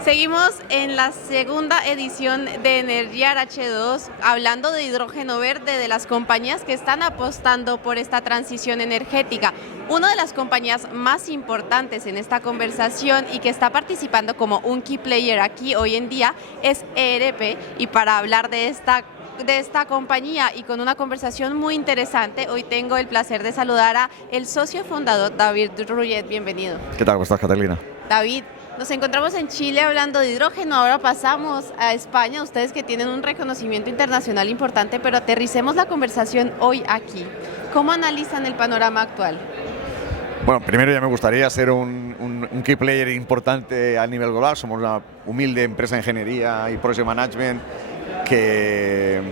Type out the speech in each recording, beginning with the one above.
Seguimos en la segunda edición de Energía H2 hablando de hidrógeno verde, de las compañías que están apostando por esta transición energética. Una de las compañías más importantes en esta conversación y que está participando como un key player aquí hoy en día es ERP, y para hablar de esta compañía y con una conversación muy interesante, hoy tengo el placer de saludar a el socio fundador David Rullet. Bienvenido. ¿Qué tal? ¿Cómo estás, Catalina? David, nos encontramos en Chile hablando de hidrógeno, ahora pasamos a España, ustedes que tienen un reconocimiento internacional importante, pero aterricemos la conversación hoy aquí. ¿Cómo analizan el panorama actual? Bueno, primero ya me gustaría ser un key player importante a nivel global. Somos una humilde empresa de ingeniería y project management que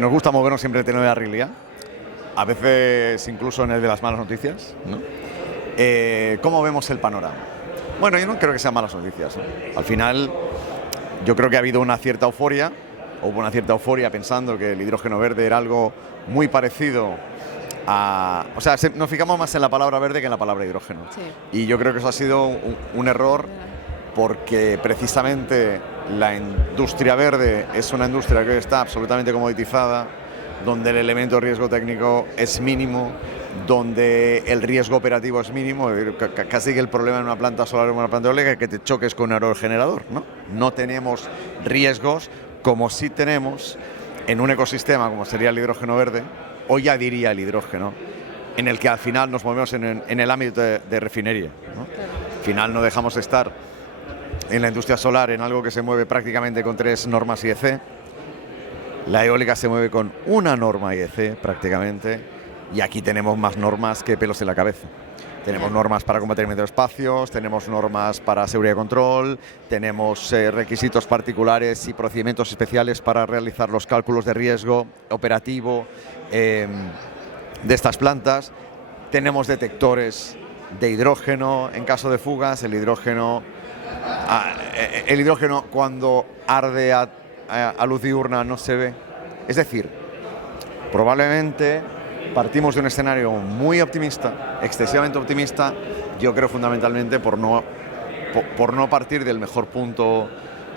nos gusta movernos siempre de la realidad, a veces incluso en el de las malas noticias, ¿no? ¿Cómo vemos el panorama? Bueno, yo no creo que sean malas noticias, ¿no? Al final, yo creo que ha habido una cierta euforia, hubo una cierta euforia pensando que el hidrógeno verde era algo muy parecido a... O sea, nos fijamos más en la palabra verde que en la palabra hidrógeno. Sí. Y yo creo que eso ha sido un error, porque precisamente la industria verde es una industria que está absolutamente comoditizada, donde el elemento de riesgo técnico es mínimo, donde el riesgo operativo es mínimo. Casi que el problema en una planta solar o en una planta eólica es que te choques con un aerogenerador, ¿no? No tenemos riesgos como sí tenemos en un ecosistema como sería el hidrógeno verde, o ya diría el hidrógeno, en el que al final nos movemos en el ámbito de refinería, ¿no? Claro. Al final no dejamos de estar en la industria solar en algo que se mueve prácticamente con 3 normas IEC. La eólica se mueve con una norma IEC prácticamente, y aquí tenemos más normas que pelos en la cabeza. Tenemos normas para combatir de espacios, tenemos normas para seguridad y control, tenemos requisitos particulares y procedimientos especiales para realizar los cálculos de riesgo operativo de estas plantas. Tenemos detectores de hidrógeno en caso de fugas. El hidrógeno cuando arde a luz diurna no se ve. Es decir, probablemente partimos de un escenario muy optimista, excesivamente optimista, yo creo fundamentalmente por no partir del mejor punto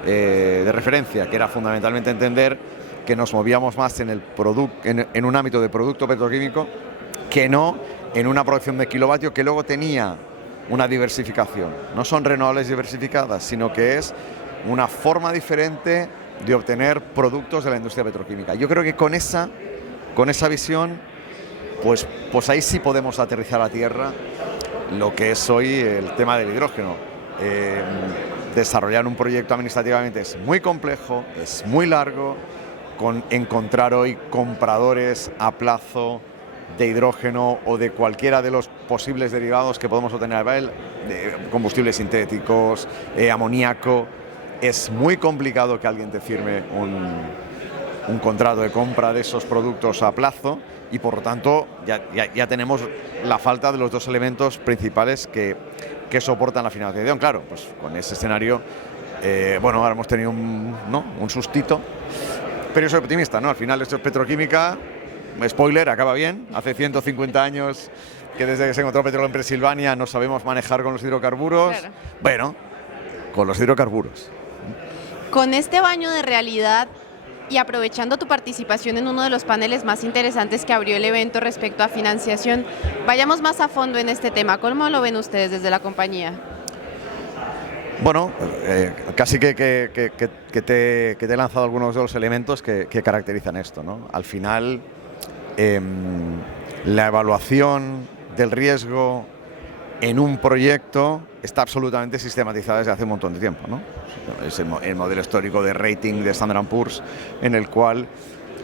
de referencia, que era fundamentalmente entender que nos movíamos más en un ámbito de producto petroquímico que no en una producción de kilovatio que luego tenía una diversificación. No son renovables diversificadas, sino que es una forma diferente de obtener productos de la industria petroquímica. Yo creo que con esa visión, pues ahí sí podemos aterrizar a tierra lo que es hoy el tema del hidrógeno. Desarrollar un proyecto administrativamente es muy complejo, es muy largo. Encontrar hoy compradores a plazo de hidrógeno o de cualquiera de los posibles derivados que podemos obtener de combustibles sintéticos, amoníaco, es muy complicado que alguien te firme un contrato de compra de esos productos a plazo, y por lo tanto ya tenemos la falta de los dos elementos principales que soportan la financiación. Claro, pues con ese escenario, bueno, ahora hemos tenido un sustito, pero yo soy optimista, ¿no? Al final esto es petroquímica, spoiler, acaba bien. Hace 150 años que desde que se encontró petróleo en Pensilvania no sabemos manejar con los hidrocarburos. Claro. Bueno, con los hidrocarburos. Con este baño de realidad y aprovechando tu participación en uno de los paneles más interesantes que abrió el evento respecto a financiación, vayamos más a fondo en este tema. ¿Cómo lo ven ustedes desde la compañía? Bueno, casi que te he lanzado algunos de los elementos que caracterizan esto, ¿no? Al final, la evaluación del riesgo en un proyecto está absolutamente sistematizada desde hace un montón de tiempo, ¿no? Es el modelo histórico de rating de Standard & Poor's, en el cual,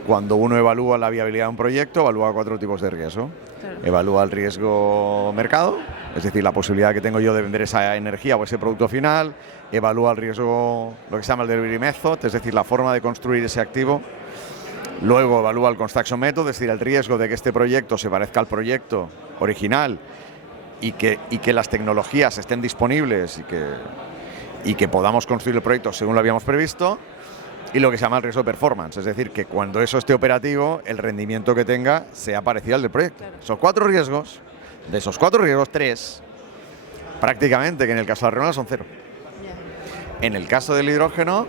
cuando uno evalúa la viabilidad de un proyecto, evalúa 4 tipos de riesgo. Claro. Evalúa el riesgo mercado, es decir, la posibilidad que tengo yo de vender esa energía o ese producto final. Evalúa el riesgo, lo que se llama el delivery method, es decir, la forma de construir ese activo. Luego evalúa el construction method, es decir, el riesgo de que este proyecto se parezca al proyecto original y que las tecnologías estén disponibles y que podamos construir el proyecto según lo habíamos previsto. Y lo que se llama el riesgo de performance, es decir, que cuando eso esté operativo, el rendimiento que tenga sea parecido al del proyecto. Claro. Son 4 riesgos. De esos 4 riesgos, 3 prácticamente, que en el caso de las renovables son cero. En el caso del hidrógeno,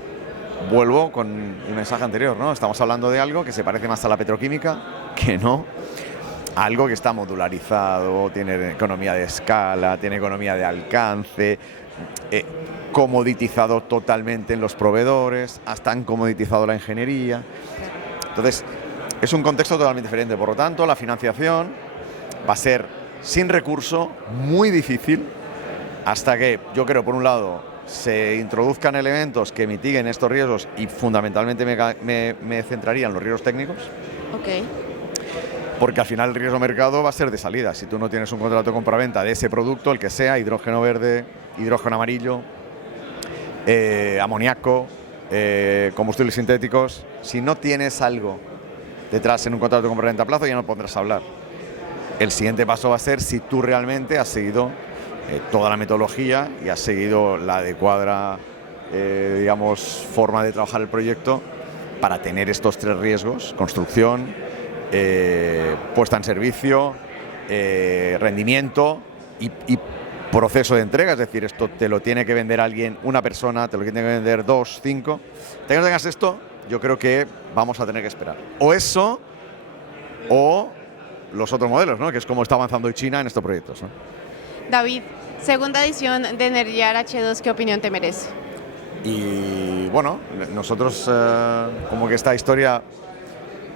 vuelvo con el mensaje anterior, ¿no? Estamos hablando de algo que se parece más a la petroquímica que no a algo que está modularizado, tiene economía de escala, tiene economía de alcance, comoditizado totalmente en los proveedores, hasta han comoditizado la ingeniería. Entonces, es un contexto totalmente diferente. Por lo tanto, la financiación va a ser sin recurso, muy difícil, hasta que, yo creo, por un lado, se introduzcan elementos que mitiguen estos riesgos y fundamentalmente me centraría en los riesgos técnicos. Ok. Porque al final el riesgo mercado va a ser de salida. Si tú no tienes un contrato de compraventa de ese producto, el que sea, hidrógeno verde, hidrógeno amarillo, amoníaco, combustibles sintéticos, si no tienes algo detrás en un contrato de compraventa a plazo, ya no podrás hablar. El siguiente paso va a ser si tú realmente has seguido toda la metodología y has seguido la adecuada digamos, forma de trabajar el proyecto para tener estos tres riesgos: construcción, puesta en servicio, rendimiento y proceso de entrega. Es decir, esto te lo tiene que vender alguien, una persona, te lo tiene que vender 2, 5. Que no tengas esto, yo creo que vamos a tener que esperar. O eso, o los otros modelos, ¿no? Que es como está avanzando hoy China en estos proyectos, ¿no? David, segunda edición de Energiar H2, ¿qué opinión te merece? Y bueno, nosotros como que esta historia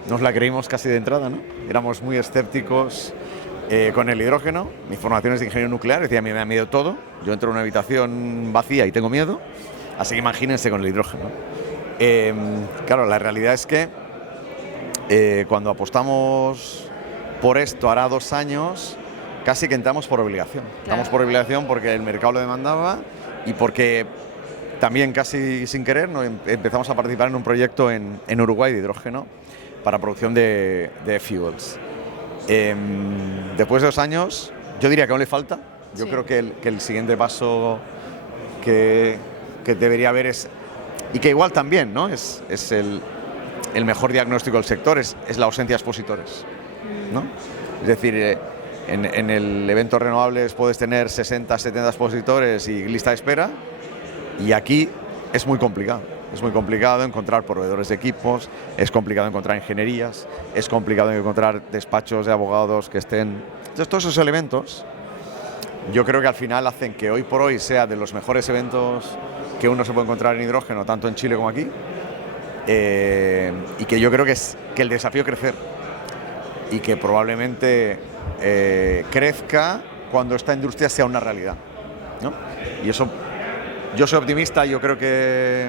nos la creímos casi de entrada, ¿no? Éramos muy escépticos con el hidrógeno. Mi formación es de ingeniero nuclear, decía, a mí me da miedo todo. Yo entro en una habitación vacía y tengo miedo, así que imagínense con el hidrógeno. Claro, la realidad es que cuando apostamos por esto, hará 2 años, casi que entramos por obligación. Claro. Entramos por obligación porque el mercado lo demandaba y porque también casi sin querer empezamos a participar en un proyecto en Uruguay de hidrógeno para producción de fuels. Después de 2 años, yo diría que aún le falta. Yo creo que el siguiente paso que debería haber es, y que igual también, ¿no? es el mejor diagnóstico del sector, es la ausencia de expositores, ¿no? Es decir, en el evento renovables puedes tener 60, 70 expositores y lista de espera, y aquí es muy complicado. Es muy complicado encontrar proveedores de equipos, es complicado encontrar ingenierías, es complicado encontrar despachos de abogados que estén... Entonces, todos esos elementos yo creo que al final hacen que hoy por hoy sea de los mejores eventos que uno se puede encontrar en hidrógeno, tanto en Chile como aquí, y que yo creo que el desafío es crecer y que probablemente crezca cuando esta industria sea una realidad, ¿no? Y eso, yo soy optimista. Yo creo que,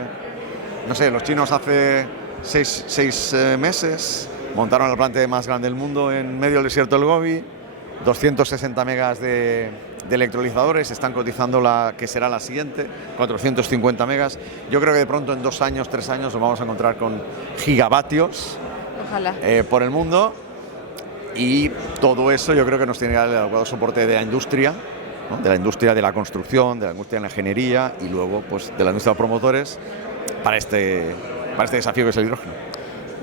no sé, los chinos hace 6 meses montaron la planta más grande del mundo en medio del desierto del Gobi, 260 megas de electrolizadores, están cotizando la que será la siguiente, 450 megas. Yo creo que de pronto en 2 años, 3 años nos vamos a encontrar con gigavatios. Ojalá. Por el mundo, y todo eso yo creo que nos tiene que dar el adecuado soporte de la industria, ¿no? De la industria de la construcción, de la industria de la ingeniería y luego pues de la industria de promotores para este desafío que es el hidrógeno.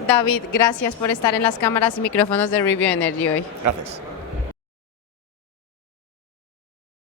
David, gracias por estar en las cámaras y micrófonos de Review Energy hoy. Gracias.